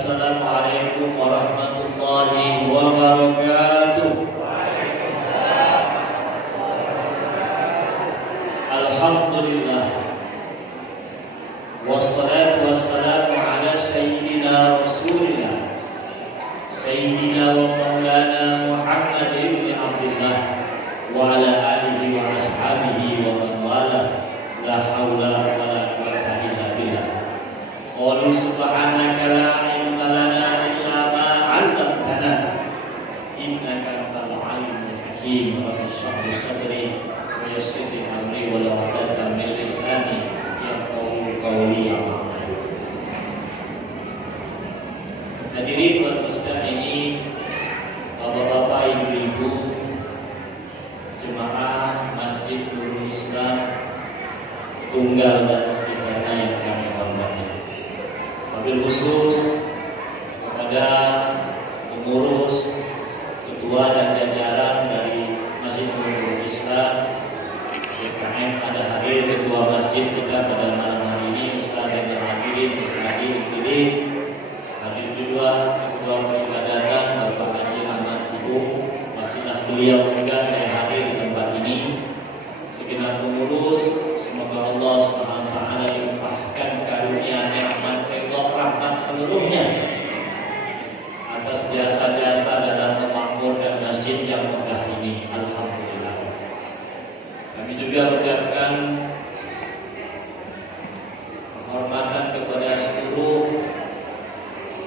Assalamualaikum warahmatullahi wabarakatuh. Alhamdulillah. Wassalatu wassalamu ala sayyidina Rasulillah Sayyidina wa maulana Muhammad ibn Abdullah wa ala alihi wa ashabihi wa man wala. La hawla wa la quwwata illa billah. Qalu subhanaka la ilma lana illa ma 'allamtana innaka antal alimul hakim. Rabbi shrah li sadri wa yassir li amri wa la uqdatan min lisani yafqahu qawli. Hadirin wal mustami'in, bapak-bapak, ibu-ibu, jemaah Masjid Nurul Islam Tunggal dan sekitarnya yang kami hormati. Wabil khusus kepada pengurus, ketua dan jajaran dari Masjid Nurul Islam YKM, ada hadir ketua masjid kita pada malam hari ini, Ustaz yang hadirin, Ustaz hadir juga ketua peribadatan Bapak Haji Ahmad Sibuk, masihlah beliau juga saya hadir di tempat ini. Segenap pengurus, semoga Allah SWT limpahkan karunia, nikmat, ridha, rahmat seluruhnya atas jasa-jasa dalam memakmurkan masjid yang megah ini. Alhamdulillah. Kami juga ucapkan penghormatan kepada seluruh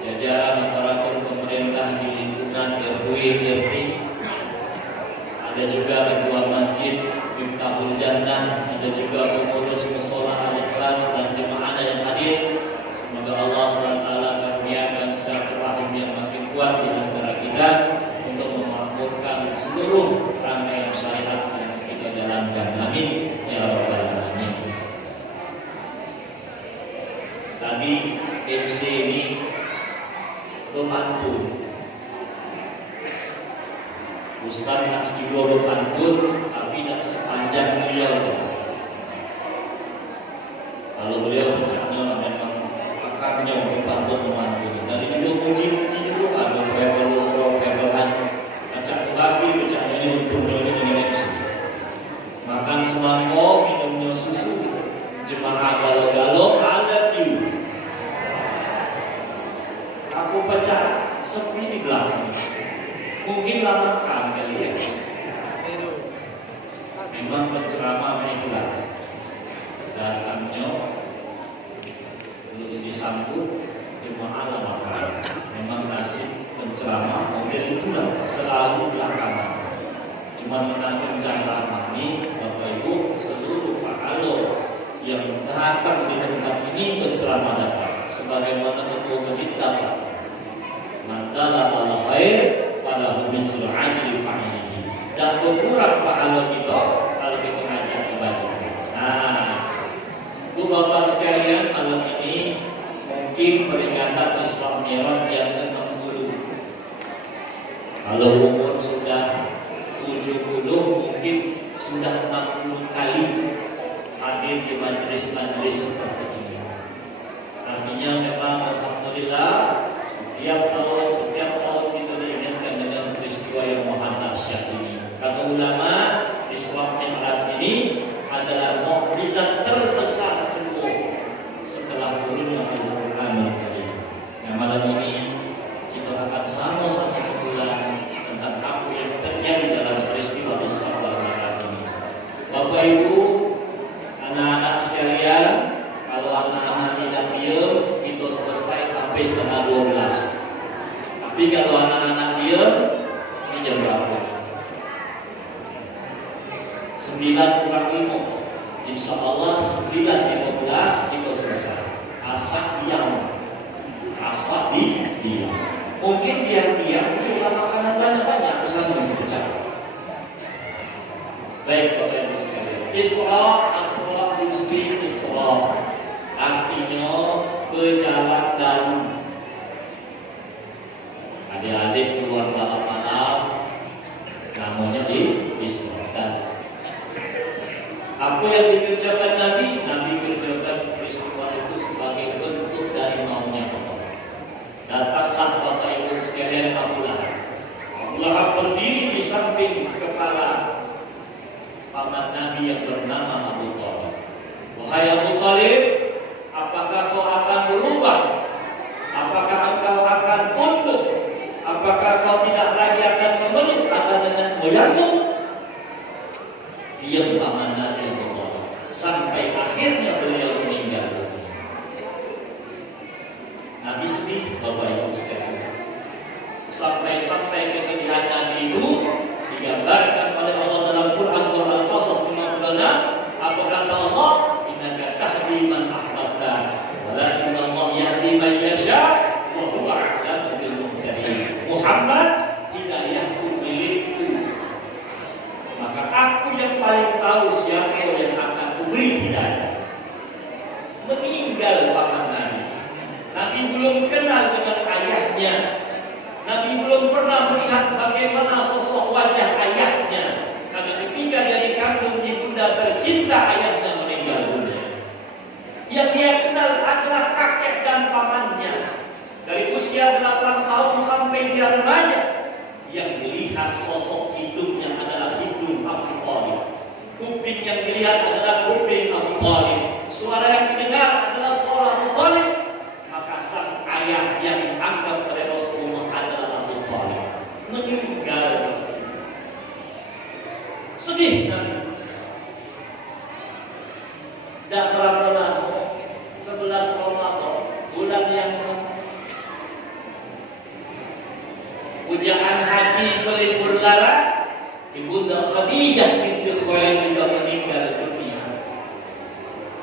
jajaran aparatur pemerintah di lingkungan RW. Ada juga ketua masjid Miftahul Jannah, ada juga pengurus mushola Al-Ikhlas dan jemaah yang hadir. Semoga Allah SWT karuniakan silaturahim yang makin kuat di antara kita untuk memakmurkan seluruh rangkaian syariat yang kita jalankan. Amin ya rabbal alamin. Tadi MC ini belum pantun. Ustaz nak juga belum pantun, tapi tak sepanjang beliau. Kalau beliau bercanda memang pakarnya untuk pantun memantun. Dari dulu puji-puji itu ada travel haji, macam babi bercanda ini untungnya ini dengan MC. Makan semangkok, minumnya susu, jemaah galau-galau, I love you. Aku pecah sepi di belakang. Mungkin lama kan kali ya. Memang penceramah itulah datangnya belum disambut jemaah lama kan. Memang nasib penceramah model itulah selalu belakangan. Cuma menang penceramah ini Bapak Ibu, seluruh pakalo yang datang di tempat ini penceramah datang. Sebagaimana ketua masjid dapat mandala ala khair pada mislu ajri fa'ilihi, dan berkurang pahala kita kalau kita ngajak membaca. Nah, Bu Bapak sekalian, malam ini mungkin peringatan Isra Mi'raj yang ke-60. Kalau umur sudah 70, mungkin sudah 60 kali hadir di majelis-majelis seperti ini. Artinya memang alhamdulillah setiap tahun kita diingatkan dengan peristiwa yang maha dahsyat ini. Kata ulama, Isra Mi'raj ini adalah mukjizat terbesar kedua setelah turunnya Al-Qur'an Karim. Nah, malam ini kita akan sama-sama mengulang tentang apa yang terjadi dalam peristiwa Isra Mi'raj ini. Bapak Ibu, anak-anak sekalian, kalau anak-anak tidak diam, itu selesai sampai setengah 12. Tapi kalau anak-anak diam, ini jam berapa? 9:05. Insya Allah 9:15 itu selesai. Asal diam. Mungkin diam coba makanan banyak-banyak bersama kita. Baik Bapak Ibu sekalian. Asra muslim Isra artinya berjalan dalam. Adik-adik keluar malam namanya Isra. Apa yang dikerjakan Nabi kerjakan peristiwa itu sebagai bentuk dari maunya Allah. Datanglah Bapak Ibu sekalian Abu Lahab. Abu Lahab berdiri di samping kepala paman Nabi yang bernama Abu Thalib. Wahai Abu Thalib, apakah kau akan berubah? Apakah engkau akan tunduk? Apakah kau tidak lagi akan memeluk agama nenek moyangmu? Diam paman Nabi Abu Thalib sampai akhirnya beliau meninggal dunia. Nabi sedih, Bapak Ibu sekalian. Sampai kesedihan Nabi itu digambarkan oleh Allah dalam Quran surah Al-Qasas 56. Apa kata Allah? Innaka tahdi man ahbabta, walakin Allah yahdi man yasha, wa huwa a'lamu bil muhtadin. Muhammad, hidayahku milikku. Maka aku yang paling tahu siapa yang akan kuberi hidayah. Meninggal paman Nabi. Nabi belum kenal dengan ayahnya. Nabi belum pernah melihat bagaimana sosok wajah ayahnya. Karena ketika dia dikandung ibunda tercinta, ayahnya meninggal dunia. Yang dia kenal adalah kakek dan pamannya. Dari usia 8 tahun sampai dia remaja. Yang dilihat sosok hidungnya adalah hidung Abu Thalib. Kuping yang dilihat adalah kuping Abu Thalib. Suara yang didengar adalah suara Abu Thalib. Maka sang ayah yang dianggap oleh Rasulullah adalah Abu Thalib meninggal. Sedih Nabi. Dan berapa lama? 11 Ramadan, bulan yang sama. Pujaan haji berlibur lara, Ibunda Khadijah binti Khuwailid juga meninggal dunia.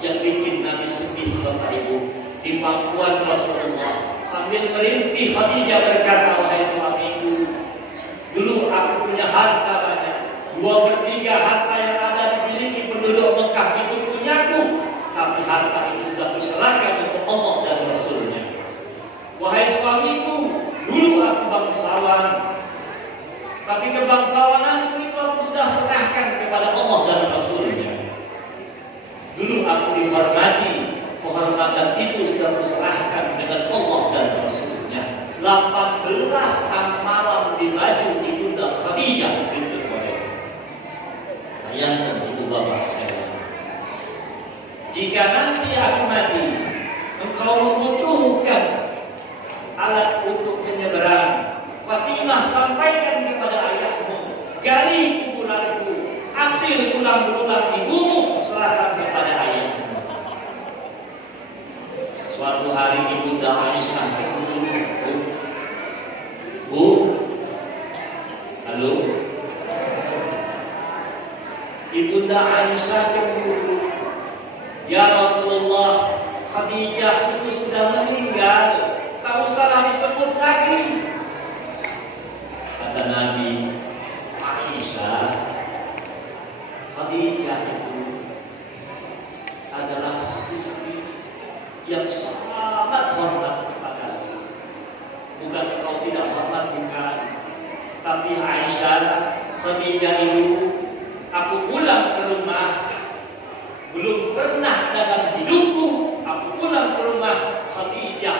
Yang bikin Nabi sedih Bapak Ibu, di pangkuan Rasulullah sambil merintih Khadijah berkata, wahai suamiku, dulu aku punya harta banyak, 2/3 harta yang ada dimiliki penduduk Mekah itu punyaku, tapi harta itu sudah diserahkan untuk Allah dan Rasulnya. Wahai suamiku, dulu aku bangsawan, tapi kebangsawananku itu aku sudah serahkan kepada Allah dan Rasulnya. Dulu aku dihormati, kehormatan itu sudah diserahkan dengan Allah dan Rasulnya. 18 amalan di baju Ibunda Khadijah binti Khuwailid. Bayangkan itu Bapak sekalian. Jika nanti aku mati, engkau membutuhkan alat untuk menyeberang, Fatimah sampaikan kepada ayahmu, gali kuburanku, ambil tulang belulang ibumu, serahkan kepada ayahmu. Suatu hari Ibunda Aisyah cemburu. Bu, halo. Ibunda Aisyah cemburu. Ya Rasulullah, Khadijah itu sudah meninggal. Tak usahlah disebut lagi. Kata Nabi, Aisyah, Khadijah itu adalah istri yang sangat hormat kepadamu. Bukan engkau tidak hormat, bukan. Tapi Aisyah, Khadijah itu, aku pulang ke rumah, belum pernah dalam hidupku aku pulang ke rumah Khadijah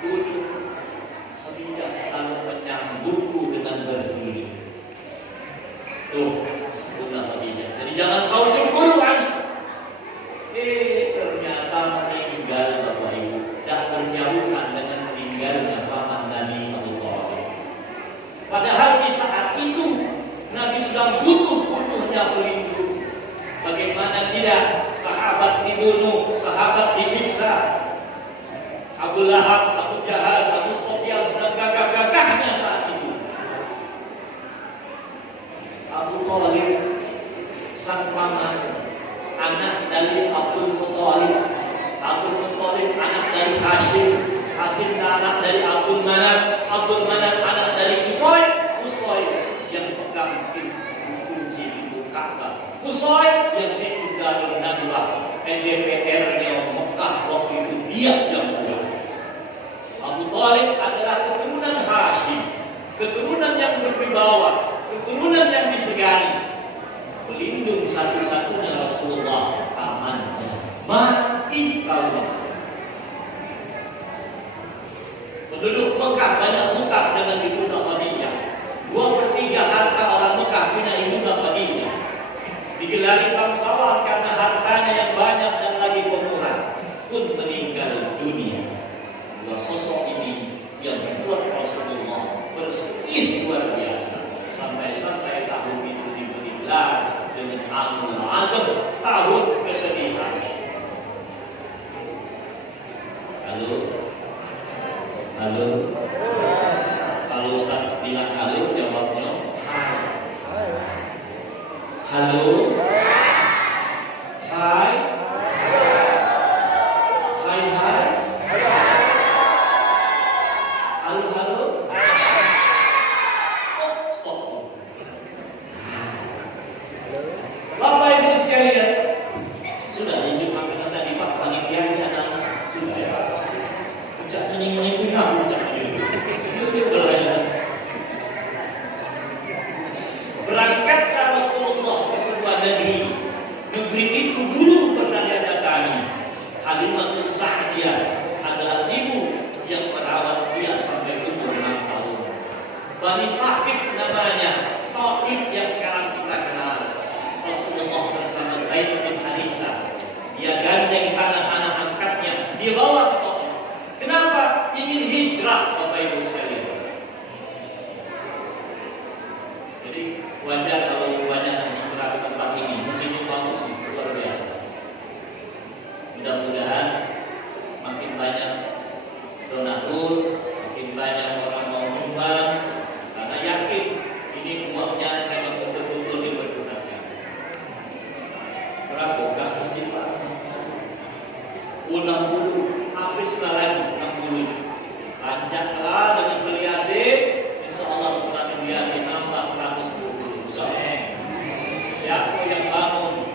duduk. Khadijah selalu menyambutku dengan berdiri. Tuh, Bunda Khadijah. Jadi jangan kau cemburu Aisyah. Ternyata meninggal Bapak Ibu, dan berjauhan dengan meninggalnya paman Nabi Abu Thalib. Padahal di saat itu Nabi sedang butuhnya pelindung. Bagaimana tidak, sahabat dibunuh, sahabat disiksa. Abu Lahab, Abu Jahal, Abu Sufyan sedang gagah-gagahnya saat itu. Abu Thalib, sang paman, anak dari Abdul Muthalib. Abdul Muthalib anak dari Hashim. Hashim anak dari Abdul Manaf. Abdul Manaf anak dari Qusay. Qusay yang pegang kunci pintu Ka'bah. Qusay yang diundang Nadwa. DPR-nya Mekah waktu itu dia yang pulang. Abu Thalib adalah keturunan Hashim, keturunan yang berwibawa, keturunan yang disegani. Pelindung satu-satunya Rasulullah, pamannya mati kalau penduduk Mekah banyak hutang dengan Ibunda Khadijah. 2/3 harta orang Mekah punya Ibunda Khadijah. Digelari bangsawan karena hartanya yang banyak dan lagi pemurah, pun meninggal dunia. Dua sosok ini yang membuat Rasulullah bersedih luar biasa. Sampai-sampai tahun itu diberi gelar dengan Amul Adab, tahun kesedihan. Halo. Kalau Ustaz bilang halo, jawabnya hai. Halo. Hai. Hai. Halo. Oh, stop. Bapak Ibu sekalian, sudah dijumpakan tadi Pak panitianya sudah ya. Ucap ini punya ucap itu. Berangkatlah Rasulullah ke sebuah negeri. Negeri itu dulu pernah dia datangi. Halimah Sa'diyah adalah ibu yang merawat dia sampai umur 6 tahun. Bani Sa'id namanya, Taif yang sekarang kita kenal. Rasulullah bersama Zaid bin Harisah, dia gandeng tangan anak angkatnya, dia bawa ke Taif. Kenapa? Ingin hijrah, Bapak Ibu sekalian. Jadi wajar kalau banyak hijrah ke tempat ini. Masjidnya bagus, luar biasa. Mudah-mudahan makin banyak donatur, makin banyak orang mau menyumbang, karena yakin ini uangnya memang betul-betul dipergunakan. Berapa kas masjid Pak? 60, habis lagi 60. Lanjutlah dengan beli AC, insya Allah setelah beli AC nambah 120. Siapa yang bangun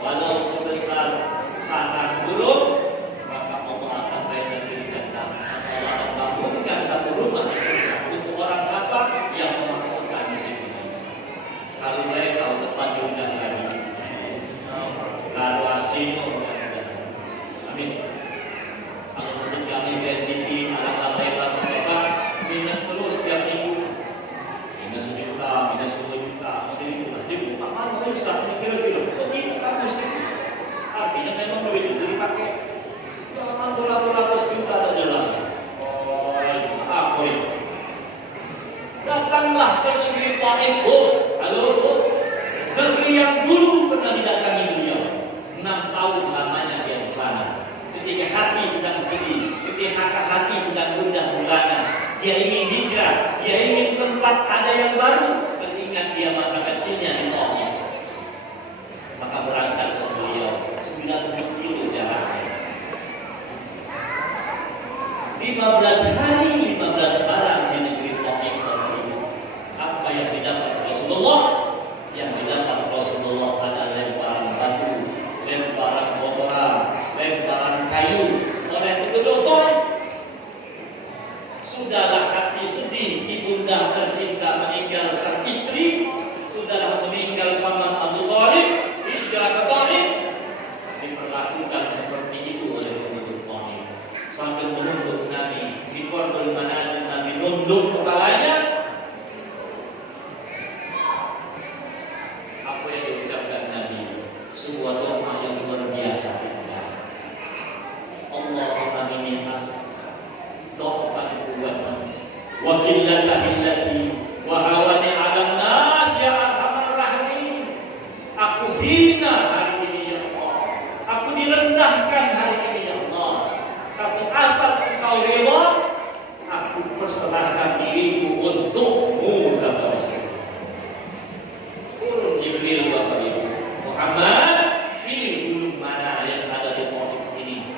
walau sebesar sangat buruk, maka Allah akan bayar dari jannah. Allah akan bangunkan satu rumah di surga untuk orang apa yang memakmurkan di sini. Kalau mereka tempat diundang lagi, lalu asino, amin. Kalau masjid kami Grand City, anak lebar mereka minus terus setiap minggu, minus 1 juta, minus 10 juta, macam itu. Dia buka mana rusak, kira-kira, ini bagus. Artinya memang duit itu dipakai. Jangan beratus-ratus juta tak jelas. Oh, apa ini? Datanglah ke negeri Taif. Halo, negeri yang dulu pernah didatangi beliau. 6 tahun lamanya dia di sana. Ketika hati sedang sedih, ketika hati sedang gundah gulana, dia ingin hijrah, dia ingin tempat ada yang baru. Teringat dia masa kecilnya di Taif. Maka berangkat ke beliau 90 kilo jaraknya. 15 hari, 15 malam di negeri Taif. Apa yang didapat Rasulullah? Yang didapat Rasulullah adalah lemparan batu, lemparan kotoran, lemparan kayu oleh penduduk Taif. Sudahlah hati sedih, ibunda tercinta meninggal sang istri, sudahlah meninggal paman Abu Thalib, hijrah ke Taif, diperlakukan seperti itu oleh penduduk Taif. Sambil menunduk Nabi, di korban manajat Nabi nunduk kepalanya. Apa yang diucapkan Nabi? Sebuah doa yang luar biasa. Allahumma inni as'aluka dha'fan quwwati wa qillata hillati wa hawani 'alan nas ya arhamar rahimin. Aku hina hari ini ya Allah. Aku direndahkan hari ini ya Allah. Tapi asal Engkau ridha, aku perserahkan diriku untukmu, kata Rasulullah. Turun Jibril, Bapak Ibu. Muhammad, ini gunung mana yang ada di Taif ini?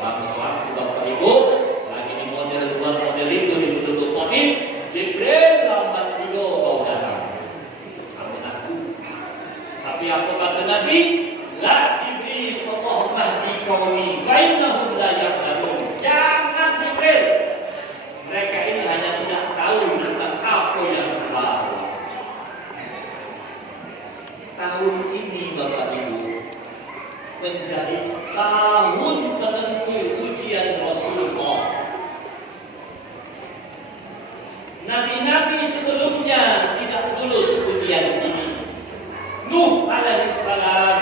Bangsa Bapak Ibu, lagi di model itu di penduduk Taif. Jibril lambat juga kau datang. Sampai aku. Tapi apa kata Nabi? La Jibril, Allahumma hdi qaumi fa innahum la ya'lamun. Jangan Jibril. Mereka ini hanya tidak tahu tentang apa yang terbaru. Tahun ini Bapak Ibu menjadi tahun penentu ujian Rasulullah. Nabi-nabi sebelumnya tidak lulus ujian ini. Nuh alaihissalam,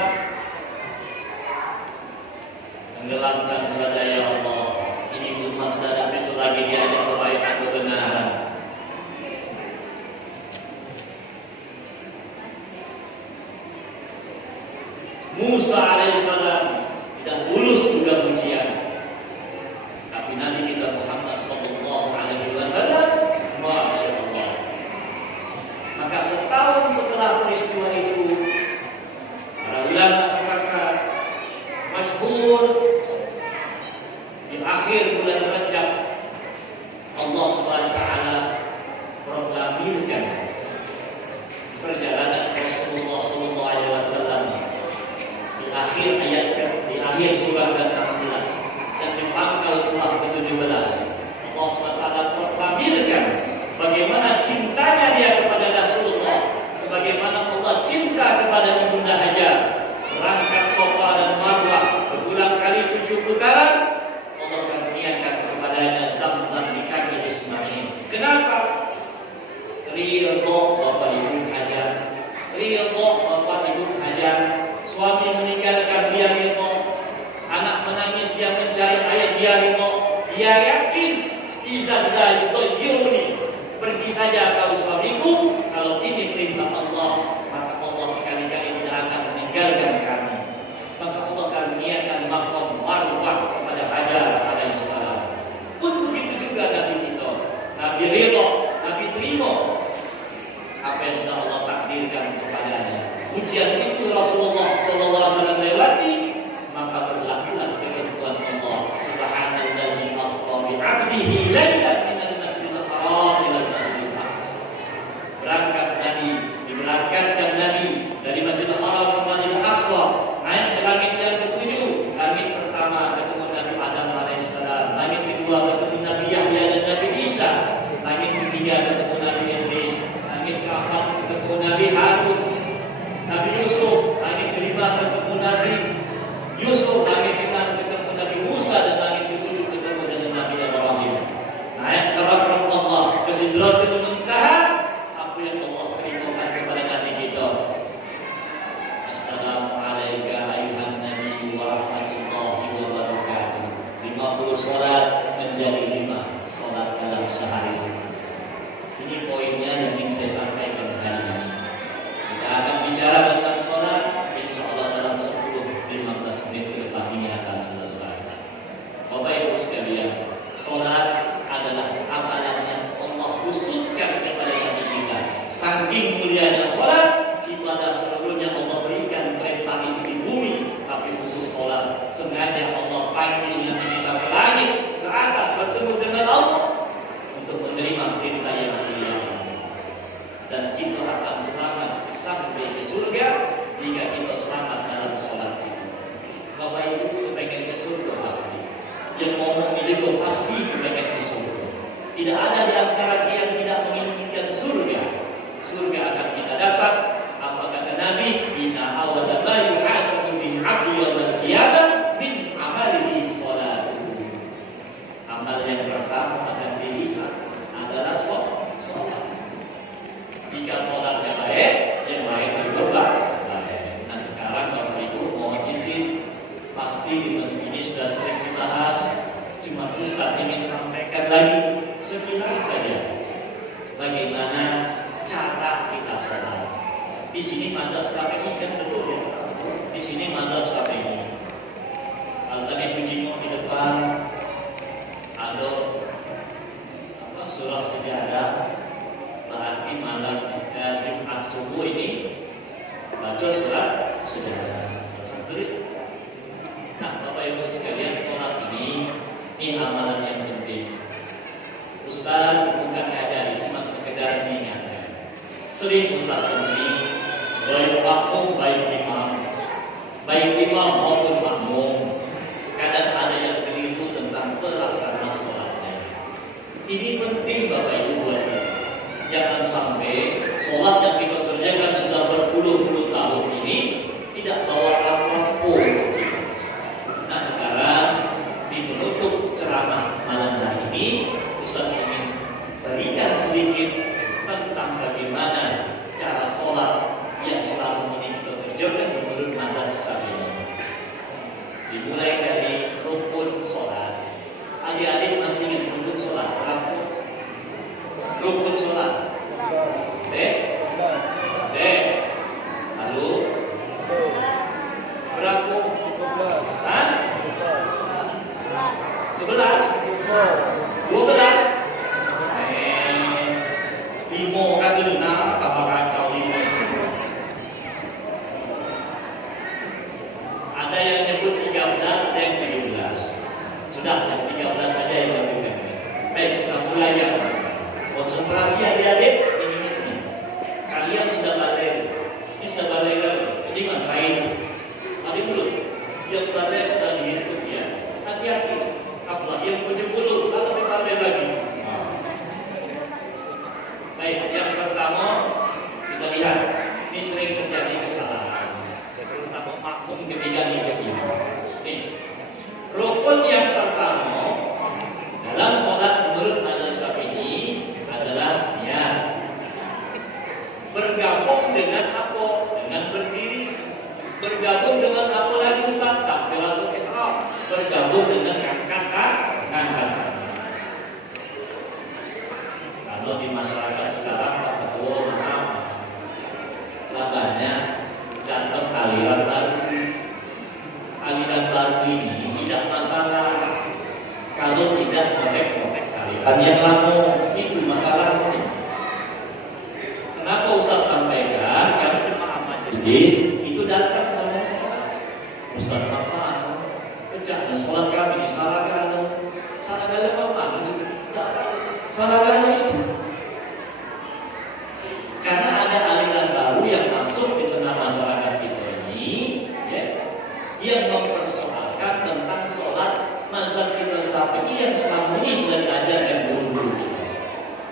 tenggelamkan saja ya Allah. Ini umat sudah tak bisa lagi diajak kebaikan kebenaran. Musa alaihissalam tidak lulus juga ujian. Tapi Nabi kita Muhammad sallallahu alaihi wasallam, masya Allah. Maka setahun setelah peristiwa itu, para ulama sepakat masyhur di akhir bulan Rajab Allah SWT proklamirkan perjalanan Rasulullah SAW di akhir ayat, di akhir surah ke-16 dan di pangkal surah ke-17. Allah SWT proklamirkan bagaimana cintanya dia kepada Rasulullah, sebagaimana Allah cinta kepada Ibunda Hajar. Berangkat Safa dan Marwah berulang kali 7 putaran, Allah karuniakan kepadanya zam-zam di kaki Ismail. Kenapa? Ridho Bapak Ibu Hajar, ridho Bapak Ibu Hajar. Suami meninggalkan dia ridho, anak menangis dia mencari ayah dia ridho. Dia yakin izadlah yuni, pergi saja kau suamiku, kalau ini perintah Allah, maka Allah sekali-kali tidak akan meninggalkan kami. Maka Allah karuniakan maqam Marwah kepada Hajar alaihissalam. Pun begitu juga Nabi kita, Nabi ridho, Nabi terima apa yang sudah Allah takdirkan kepadanya. Ujian itu Rasulullah SAW lewati, maka berlakulah ketentuan Allah. Subhanallazi asra bi 'abdihi lailan minal masjidil haram ila masjidil aqsa. Berangkat Nabi, diberangkatkan Nabi dari Masjidil Haram ke Masjidil Aqsa, naik ke langit yang ke-7. Langit pertama ketemu Nabi Adam alaihissalam, langit kedua ketemu Nabi Yahya dan Nabi Isa, langit ketiga ketemu Nabi Idris, langit keempat ketemu Nabi Harun, Nabi Yusuf, langit kelima ketemu Nabi Yusuf, langit keenam ketemu Nabi Musa, dan langit ketujuh ketemu dengan Nabi Ibrahim. Naik ke rahmat Allah ke Sidratul Muntaha. Apa yang Allah terimokan kepada Nabi kita? Assalamualaikum ayuhan Nabi wa rahmatullahi wa barakatuh. 50 salat menjadi 5 salat dalam sehari. Ini poinnya yang ingin saya sampaikan hari ini. Kita akan bicara tentang salat, insya Allah dalam 10-15 menit ke depan ini akan selesai. Bapak Ibu sekalian, salat adalah amalan yang Allah khususkan kepada Nabi kita. Saking mulianya salat, ibadah seluruhnya Allah berikan perintah itu di bumi, tapi khusus salat sengaja Allah panggil Nabi kita ke langit, ke atas bertemu dengan Allah untuk menerima perintah yang mulia. Dan kita akan selamat sampai ke surga jika kita selamat dalam salat itu. Bapak Ibu pengen ke surga pasti. Yang ngomong ini juga pasti pengen ke surga. Tidak ada di antara kita yang tidak menginginkan surga. Surga akan kita dapat. Apa kata Nabi? Inna awwala ma yuhasabu bihi 'abdu yaumil qiyamah min 'amalihi shalatuhu. Amal yang pertama akan dihisab adalah salat. Jika salatnya baik, yang lain juga baik. Nah sekarang Bapak Ibu mohon izin, pasti di masjid ini sudah sering dibahas. Cuma Ustaz ingin sampaikan lagi sekilas saja bagaimana cara kita salat. Di sini mazhab Syafi'i kan betul ya. Di sini mazhab Syafi'i. Kalau tadi puji di depan ada surah sejadah, berarti malam Jumat subuh ini baca surah sejadah. Nah, Bapak Ibu sekalian, sholat ini amalan yang penting. Ustaz bukan ngajari, cuma sekedar mengingatkan. Sering Ustaz ini baik makmum, baik imam maupun makmum, kadang ada yang keliru tentang pelaksanaan sholatnya. Ini penting Bapak Ibu buat kita. Jangan sampai sholat yang kita kerjakan sudah berpuluh-puluh tahun ini tidak bawa apa-apa. Nah sekarang di penutup ceramah malam hari ini, Ustaz ingin berikan sedikit sholat yang selama ini kita kerjakan menurut mazhab Syafi'i. Dimulai dari rukun sholat. Adik-adik masih ingat rukun sholat berapa? Rukun sholat. Lalu berapa? 11? 12? Limo kan guna tambah kacau limo. Ada yang nyebut 13, ada yang 17. Sudah, yang 13 saja yang lakukan. Baik, kita mulai ya. Konsentrasi adik-adik ini. Kalian sudah balik. Ini sudah balik lagi. Jadi mantrain. Tadi dulu. Yang balik sudah dihitung ya. Hati-hati. Apalagi yang 70, lalu dibalik lagi. Baik, yang pertama kita lihat. Ini sering terjadi kesalahan. Terutama makmum ketika ini. Rukun yang pertama dalam sholat menurut mazhab Syafi'i adalah niat. Bergabung dengan apa? Dengan berdiri. Bergabung dengan apa lagi Ustaz? Takbiratul ihram. Bergabung dengan angkat tangan. Kalau di masyarakat sekarang Pak Ketua makanya datang aliran baru. Aliran baru ini tidak masalah kalau tidak protek aliran yang lama, itu masalahnya. Kenapa Ustaz sampaikan? Karena jemaah majelis itu datang sama Ustaz Bapak, pecah sholat kami disalahkan. Salahkan apa? Salahkan itu. Karena ada aliran baru yang masuk di tengah masyarakat kita ini, ya, yang mempersoalkan tentang sholat mazhab kita Syafi'i yang selama ini sudah diajarkan dulu.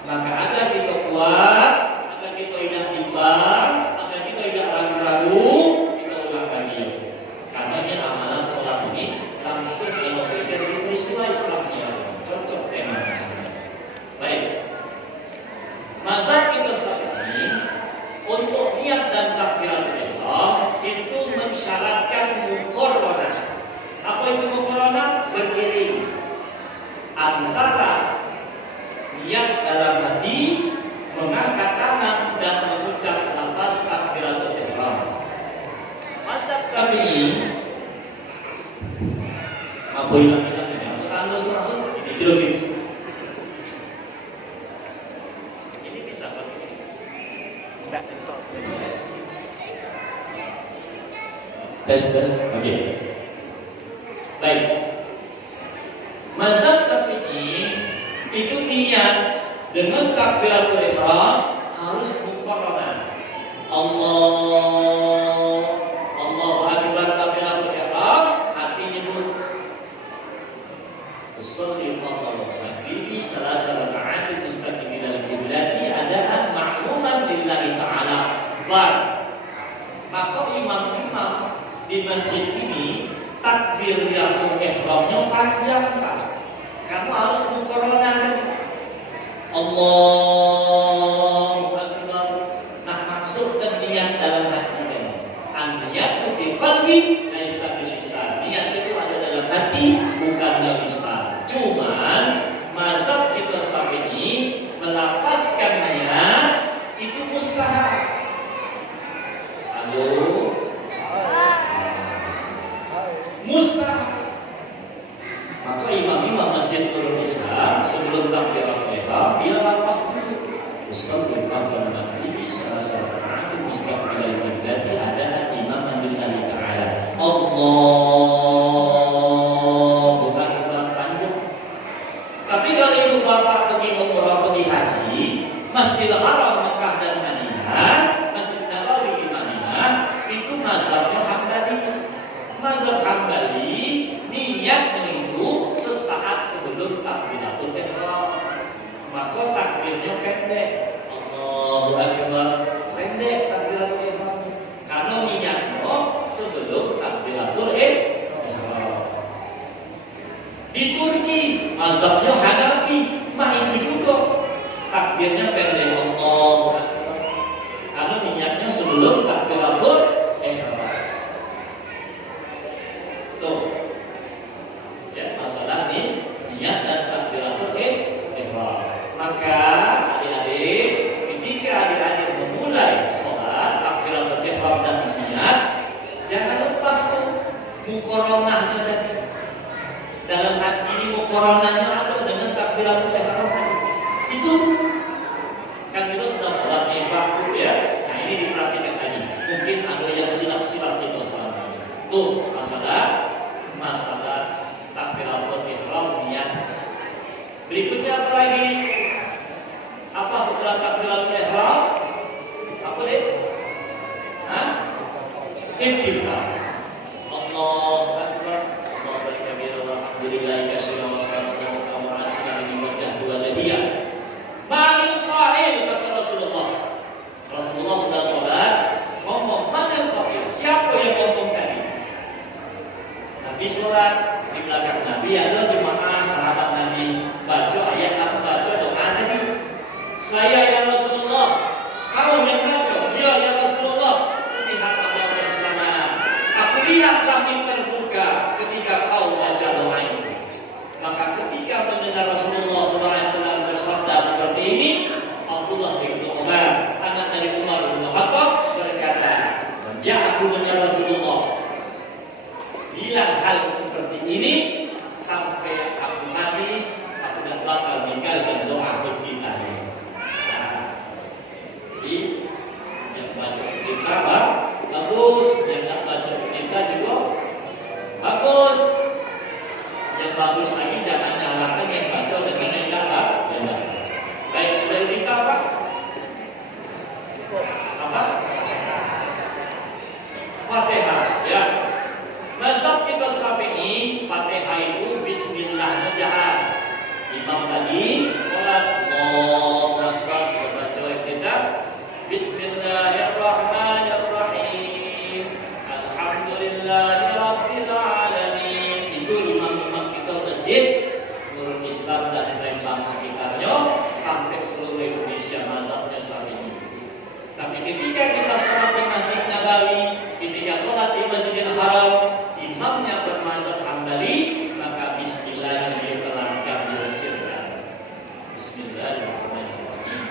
Maka agar kita kuat, agar kita tidak bimbang, agar kita tidak ragu-ragu, kita ulang lagi. Karena ini amalan sholat ini langsung kalau dari peristiwa Islamnya cocok temanya. Baik. Mazhab kita Syafi'i untuk niat dan takbiratul ihram itu mensyaratkan muqarranah. Apa itu muqarranah? Beriring antara niat dalam hati, mengangkat tangan dan mengucap lafaz takbiratul ihram. Mazhab Syafi'i apa yang kita harus langsung ini gitu. Tes, oke. Baik. Mazhab Syafi'i itu niat dengan takbiratul ihram harus muqarranah. Allahu akbar takbiratul ihram, hati nyebut usolli fardhu magribi salasa raka'at mustaqbilan al-qiblati adaan ma'luman lillahi ta'ala. Maka imam-imam di masjid ini takbiratul ihramnya panjang Pak. Kamu harus muqarranah. Allahu akbar. Nah, maksud dan niat dalam hati ini. An-niyatu bi qalbi laisa bil lisan. Niat itu ada dalam hati, bukan dalam lisan. Cuman mazhab kita Syafi'i melafazkan niat itu mustahab. Mustahab. Maka imam-imam masjid Nurul Islam sebelum takbiratul ihram dia lafaz dulu. Usolli fardhu magribi salasa raka'at mustaqbilan al-qiblati ada imaman lillahi ta'ala. Allahu akbar panjang. Tapi kalau ibu bapak pergi umrah, pergi haji, Masjidil Haram Mekah dan Madinah, Masjid Nabawi di Madinah, itu mazhabnya Hambali. Mazhab Hambali niatnya itu sesaat sebelum takbiratul ihram. Maka takbirnya pendek. Allahu akbar pendek takbiratul ihram. Karena niatnya sebelum takbiratul ihram. Di Turki mazhabnya Hanafi, itu juga takbirnya pendek. Allahu akbar. Karena niatnya sebelum takbiratul ihram. Tuh. Ya, masalah nih niat dan takbiratul ihram. Maka adik-adik, ketika adik-adik memulai sholat takbiratul ihram dan niat, jangan lepas tuh muqaranahnya tadi. Dalam hati ini muqaranahnya ada dengan takbiratul ihram tadi. Itu kan kita sudah sholat waktu ya. Nah ini diperhatikan tadi. Mungkin ada yang silap-silap kita selama ini. Tuh masalah takbiratul ihram niat. Berikutnya apa lagi? Apa setelah takbiratul ihram? Apa deh? Hah? Intifal. Allahu Akbar. Allahu Akbar. Alhamdulillah katsiran wa sallallahu ala sayyidina wajah. Manil qa'il, kata Rasulullah. Rasulullah sudah sholat, ngomong manil qa'il. Siapa yang ngomong tadi? Nabi sholat, di belakang Nabi ada jemaah sahabat Nabi baca ayat apa, baca doa Nabi. Saya ya Rasulullah, kau yang baca. Ya ya Rasulullah, lihat Allah bersama. Aku lihat kami terbuka ketika kau baca doa ini. Maka ketika mendengar Rasulullah SAW bersabda seperti ini, Abdullah bin Umar, anak dari Umar bin Khattab, berkata, sejak aku mendengar Rasulullah bilang hal seperti ini, sampai aku mati, aku tidak bakal meninggalkan doa kita. Nah, jadi yang baca kita bagus, yang tak baca kita juga bagus. Yang bagus lagi jangan nyalakan yang baca dengan yang tak baca. Baik, sudah kita apa? Apa? Fatihah, ya. Mazhab kita Syafi'i, Fatihah itu bismillahnya jahat. Imam tadi salat Allahu Akbar sudah baca kita Bismillahirrahmanirrahim. Alhamdulillahirabbil alamin. Itu imam-imam kita masjid Nurul Islam dan Lembang sekitarnya sampai seluruh Indonesia mazhabnya Syafi'i. Tapi ketika kita sholat di Masjid Nabawi, ketika sholat di Masjidil Haram, imamnya bermazhab Hambali, maka bismillah diterangkan, diresirkan. Bismillahirrahmanirrahim.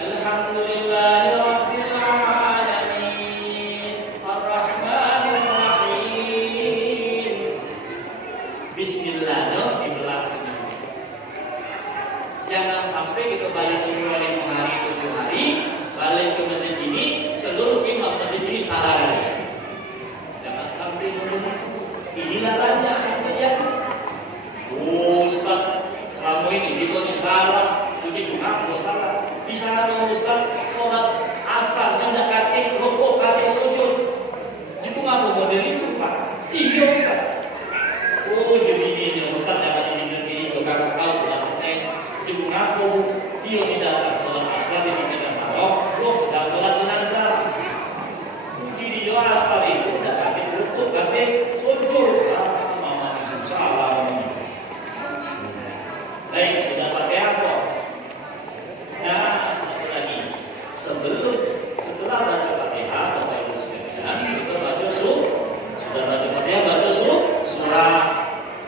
Alhamdulillahirabbil alamin. Arrahmanirrahim. Bismillah di belakangnya. Jangan sampai kita balik 5 hari, 7 hari, balik ke masjid ini, seluruh imam masjid ini salah lagi. Jangan sampai ini larangnya apa ya? Ustaz, selama ini kita yang salah, suci bunga kalau salah. Di sana Ustaz, sholat asar, tidak kaki, rukuk, kaki sujud. Itu apa model itu Pak? Iya Ustaz. Oh jadi ini Ustaz yang ada di negeri itu kakak kau telah di mengaku dia tidak akan sholat asar di masjid Al-Haram, belum sedang sholat jenazah. Jadi dia asar itu tidak kaki rukuk, kaki sujud. Mama itu salah ini. Baik, sudah pakai apa? Nah, satu lagi. Setelah baca Fatihah, Bapak Ibu sekalian, kita baca sudah baca Fatihah, baca surah.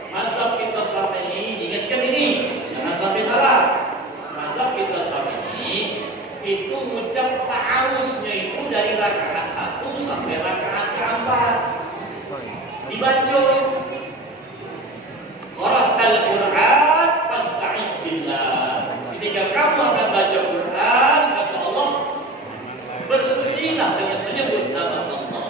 Mazhab kita sampai ini, ingatkan ini, jangan sampai salah. Mazhab kita sampai ini, itu ucap ta'awusnya itu dari rakaat 1 sampai rakaat ke-4. Dibaca. Qara'al Qur'an fasta'iz billah. Ketika kamu akan baca Quran, kata Allah, bersucilah dengan menyebut nama Allah.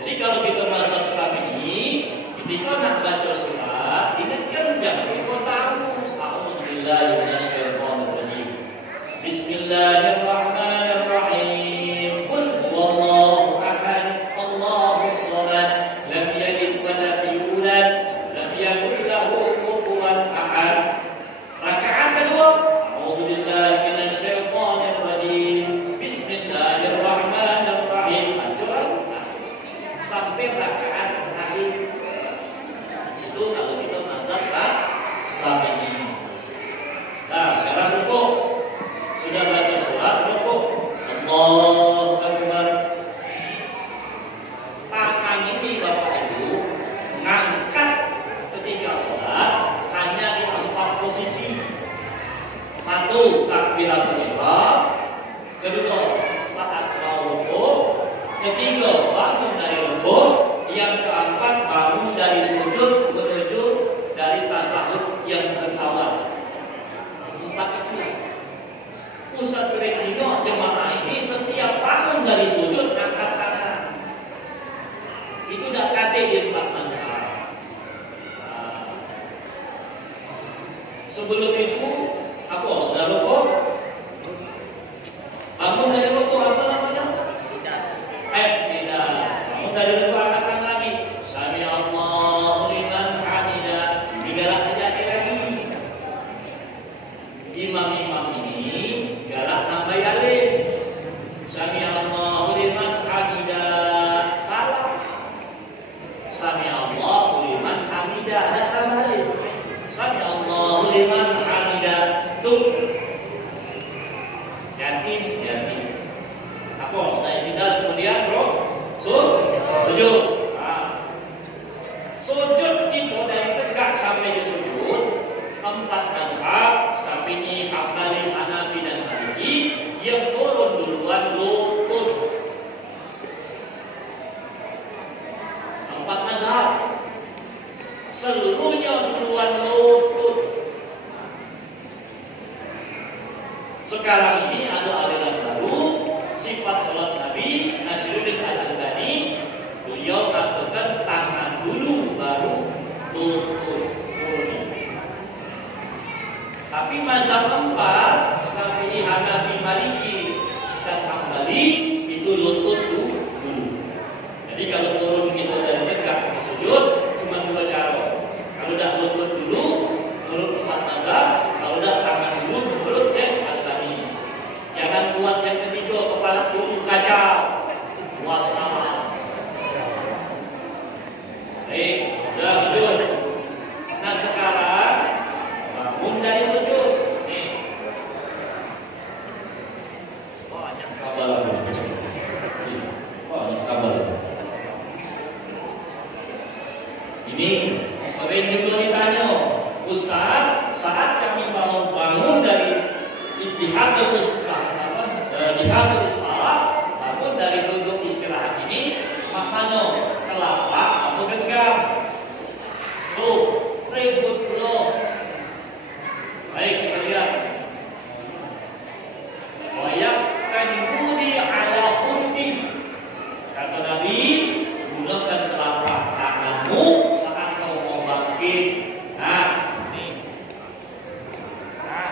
Jadi kalau kita mazhab Syafi'i, ketika nak baca surat, ingatkan jangan lupa ta'awuz. A'udzubillahi minasyaitonir rajim. Bismillahirrahmanirrahim. Qul huwallahu ahad, Allahus samad, lam yalid wa lam yulad, lam yakul lahu kufuwan ahad. Rakaat kedua, a'udzubillahi minasyaitonir rajim. Bismillahirrahmanirrahim. Sampai rakaat terakhir. Itu kalau kita mazhab Syafi'i. Nah, sekarang rukuk. Sudah baca surah. tengok jemaah ini setiap bangun dari sujud angkat tangan. Itu dah kata di empat mazhab. Sebelum itu, apa sudah rokok? Bangun dari rokok apa namanya? Tidak. Bangun dari rokok angkat tangan lagi. Sami Allahu liman hamidah. Digalak terjadi lagi. Imam-imam ini galak nambah alif. Sami Allahu liman hamidah. Salah. Sami Allahu liman hamidah. Ada tambah alif. Sami Allahu liman hamidah. Tuh. Yakin. Apa? Saya tidak kemudian bro. Sujud. Sujud itu dari tegak sampai di sujud. Empat mazhab Syafi'i, Hambali, Hanafi dan Maliki yang turun duluan lutut. Empat mazhab seluruhnya duluan lutut. Sekarang ini ada aliran baru sifat salat Nabi Nasiruddin Al-Albani. Beliau katakan tangan dulu baru lutut. Tapi mazhab empat Syafi'i, Hanafi, Maliki dan Hambali itu lutut dulu. Jadi kalau turun kita dari tegak di sujud cuma dua cara. Kalau dah lutut dulu menurut empat mazhab, kalau dah tangan dulu menurut Syekh Al-Albani. Jangan buat yang ketiga kepala dulu kacau. Wassalam. Baik, sudah sujud. Nah sekarang bangun dari sujud. Nih. Banyak kabar. Banyak kabar. Ini sering juga ditanya, Ustaz, saat kami mau bangun dari jihadul istirahat, bangun dari duduk istirahat ini, mana telapak atau genggam? Tuh, ribut dulu. Baik, kita lihat. Wayakkan budi ala khuddi. Kata Nabi, gunakan telapak tanganmu saat kau mau bangkit. Nah, ini. Nah,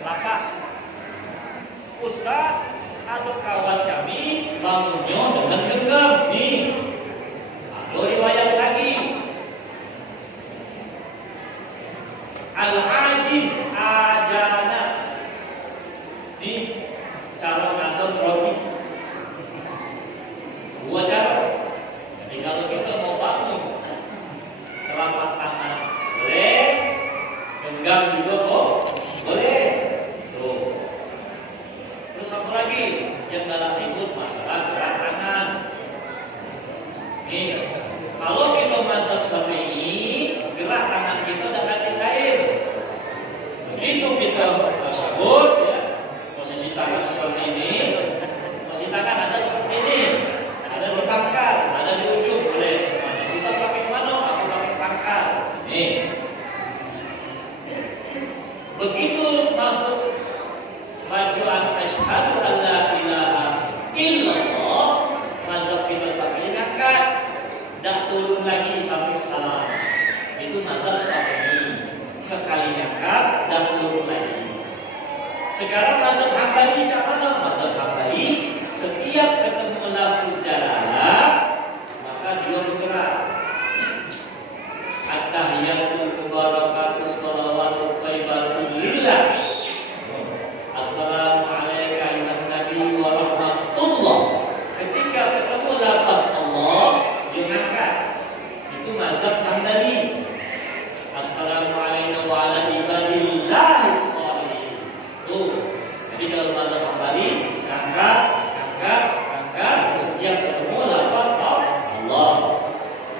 telapak. Ustaz, ada kawan kami bangunnya dengan genggam. Nih, ada riwayat lagi. Al-ajib ajana. Ini cara ngantor roti. Dua cara. Jadi kalau kita mau bangun telapak tangan boleh, genggam juga kok boleh. Tuh. Terus apa lagi yang dalam ikut masalah gerak tangan. Nih, kalau kita mazhab Syafi'i, gerak tangan kita dapat lain. Begitu kita tasyahud, ya, posisi tangan seperti ini, posisi tangan ada seperti ini, ada di pangkal, ada di ujung, boleh semuanya. Bisa pakai mano atau pakai pangkal. Nih, begitu masuk bacaan asyhadu an la ilaha illallah, mazhab kita Syafi'i angkat, dah turun lagi sampai salam. Itu mazhab Syafi'i. Sekali angkat dan turun lagi. Sekarang mazhab Hambali sama mana? Mazhab Hambali setiap ketemu lafaz jalalah maka dia bergerak. At-tahiyatu mubarakatuh shalawatu thayyibatun lillah. Assalamu alayka ayuhan nabi wa rahmatullah. Ketika ketemu lafaz Allah dia angkat. Itu mazhab Hambali. Assalamualaikum warahmatullahi wabarakatuh. Tuh, jadi kalau mazhab Hambali, angkat, setiap ketemu lafaz Allah.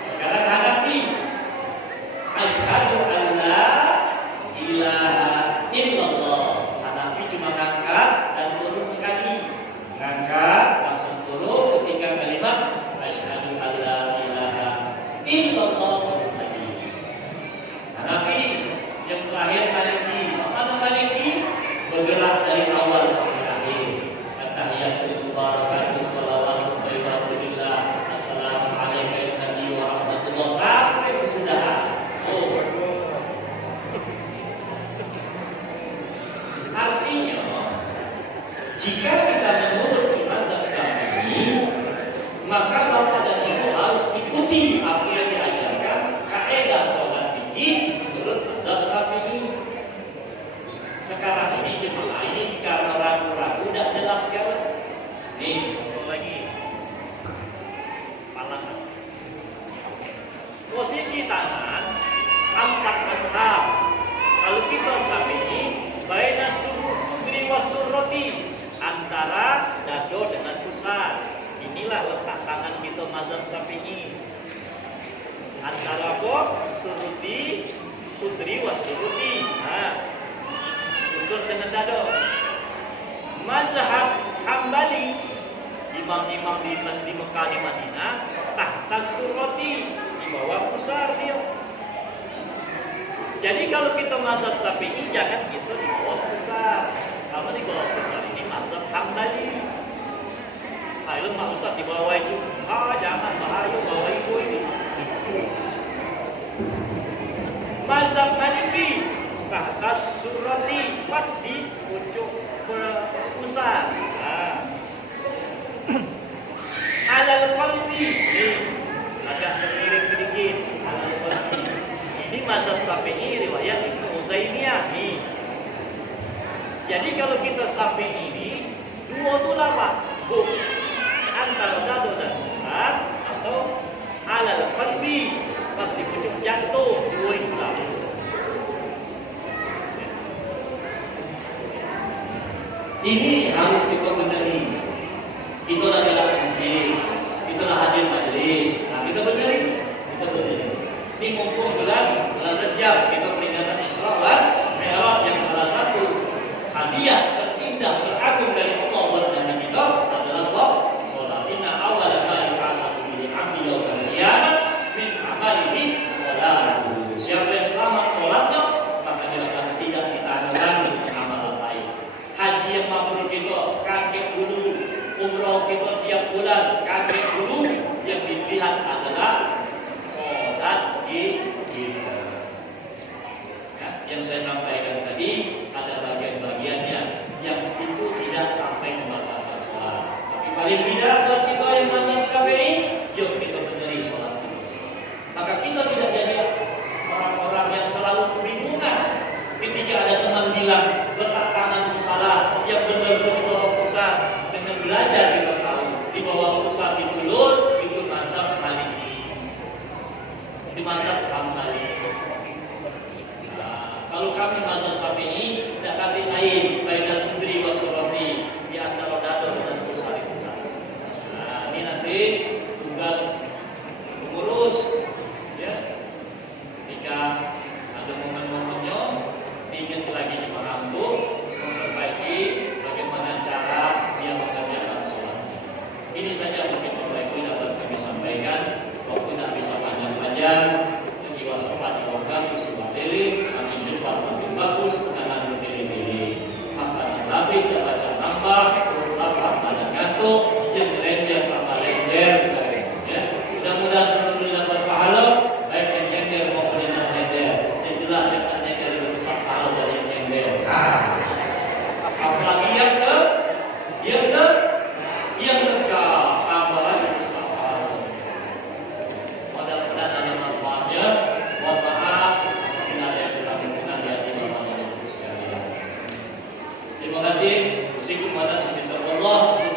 Sekarang hadapi, asyhadu an la ilaha illallah. Artinya, jika kita menurut mazhab Syafi'i, maka bapak dan ibu harus ikuti apa yang diajarkan kaidah sholat fikih menurut mazhab Syafi'i. Sekarang ini jemaah ini karena ragu-ragu dan jelas sekali. Nih, contoh lagi. Palangan. Posisi tangan angkat mazhab. Kalau kita Syafi'i, baina sudri wasurroti, antara dado dengan pusat. Inilah letak tangan kita mazhab Syafi'i. Antara apa? Sudri wasurroti. Nah, usur dengan dado. Mazhab Hambali, imam-imam di Mekah di Madinah, tahta surroti, di bawah pusar dia. Jadi kalau kita mazhab Syafi'i, jangan kita di bawah pusar. Kalau di bawah pusar ini mazhab Hambali. Ayo mak usah di bawah itu. Jangan bahaya bawah itu ini. Mazhab Maliki, tahta surroti, pas di pucuk pusar. Alal qalbi, nih agak terkirim sedikit. Alal qalbi. Ini mazhab Syafi'i riwayat Ibnu Uzaimiyah nih. Jadi kalau kita Syafi'i ini dua tuh lama, antara dado dan pusat atau alal qalbi, pas di pucuk jantung, dua itu lama. Ini harus kita benahi. Itulah adalah fisik, itulah hadir majelis. Nah, kita benahi, kita benahi. Ini mumpung bulan Rajab, kita peringatan Isra wal Mi'raj, yang salah satu hadiah terindah teragung dari Allah buat Nabi kita adalah sholat. Inna awwala ma yub'atsu bihi 'abdu yaumil qiyamah min 'amalihi sholatuhu. Siapa yang selamat sholatnya, maka dia akan tidak ditanyaan dengan amalan lain. Haji yang mabrur kita kakek dulu, umroh kita tiap bulan kakek dulu, yang dilihat adalah sholat kita. Ya, yang saya sampaikan tadi ada bagian-bagiannya yang itu tidak sampai membatalkan sholat. Tapi paling tidak buat kita yang mazhab Syafi'i, yuk kita benerin sholat kita. Maka kita tidak jadi orang-orang yang selalu kebingungan ketika ada teman bilang letak tangan di salah, yang benar itu di bawah pusat. Dengan belajar kita tahu di bawah pusat itu lur, itu mazhab Maliki, di mazhab Hambali. Nah, kalau kami mazhab Syafi'i tidak kami lain, baina sudri wasurroti, di antara dado dan pusat itu. Nah, ini nanti tugas pengurus, ya. Ketika ada momen-momennya, ingat lagi jemaah untuk memperbaiki bagaimana cara dia mengerjakan sholat. Ini saja mungkin Bapak Ibu dapat kami sampaikan. Waktu tidak bisa panjang-panjang, yang di WhatsApp di program sudah diri, kami jumpa lebih bagus dengan berdiri-diri. Makanan habis dan baca nambah, perut lapar pada ngantuk, yang lenjer tambah lenjer. Ya, mudah-mudahan selalu dapat pahala, baik yang lenjer maupun yang lenjer. Yang jelas yang lenjer lebih besar pahala dari yang lenjer. Apalagi yang dekat, apalagi besar pahala. Mudah-mudahan ada manfaatnya. Mohon maaf bila ada yang kurang berkenan di hati Bapak dan Ibu sekalian. Terima kasih. Assalamualaikum warahmatullahi wabarakatuh.